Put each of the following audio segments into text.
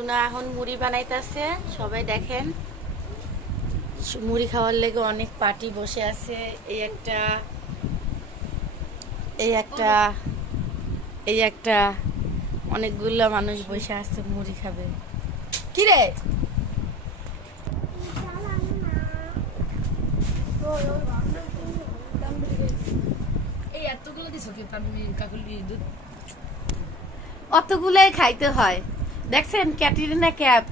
Luna এখন মুড়ি বানাইতেছে, সবাই দেখেন। মুড়ি খাওয়ার লেগে অনেক পার্টি বসে আছে। এই একটা, এই একটা, এই একটা, অনেকগুলো মানুষ বসে আছে, মুড়ি খাবে। কি রে? অতগুলাই খাইতে হয়। দেখছেন ক্যাটরিনা ক্যাপ,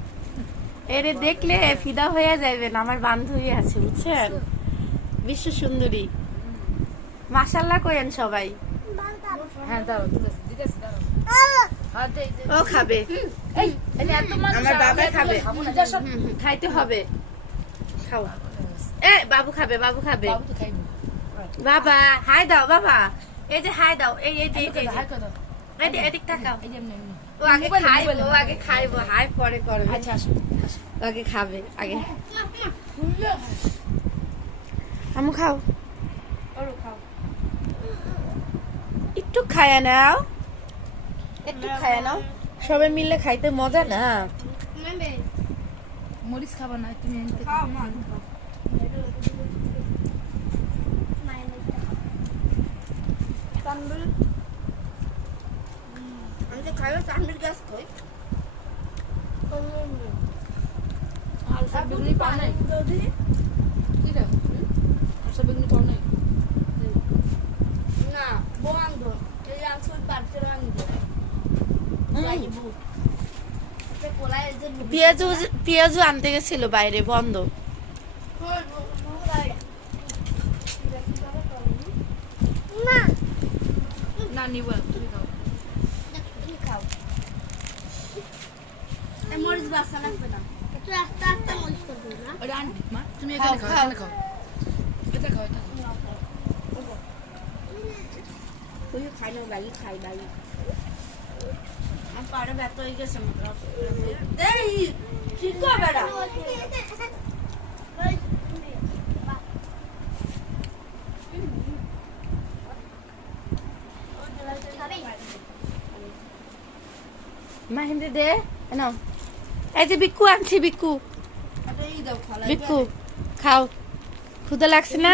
এরে দেখলে ফিদা হয়ে যাবেন। আমার বান্ধবী আছে বুঝছেন, বিশ্ব সুন্দরী। মাশাআল্লাহ কইেন সবাই। হ্যাঁ দাও, ও খাবে, আমার বাবা খাবে। খাইতে হবে, খাও। এ বাবু খাবে, বাবু খাবে। বাবা হাই দাও, বাবা এই যে হাই দাও। এই এই যে এই যে এদিক তাকাও। ও আগে খাইবো, ও আগে খাইবো, হাই পরে করবে। আচ্ছা আসো, ও আগে খাবে, আগে। আমু খাও, একটু খায়া নাও, একটু খায়া নাও। সবাই মিলে খাইতে মজা না। মরিচ খাবা না তুমি? আমি তো খাইও চান্দির গাছ কই। আর সব বেগুনি পাও নাই? কি রে? আর সব বেগুনি পাও নাই? না বন্ধ, এই আনসুল পারতে আনবো। পেঁয়াজু আনতে গেছিল বাইরে, বন্ধ। না নিব, তুমি খাও। খাও, মরিচ বাসা লাগবে না, একটু আস্তে আস্তে মরিচ করবে না। ওটা আনবি মা, তুমি এখানে খাও, এখানে খাও, এটা খাও, এটা খাও। তুই খাই না, বাড়ি খাই বাড়ি। আমার পাড়ে ব্যথা হয়ে গেছে। এই ঠিক করবে না। মাহিন্দ্র দে নাও। এই যে বিক্কু আনছি, বিক্কু, বিক্কু খাও। ক্ষুধা লাগছে না?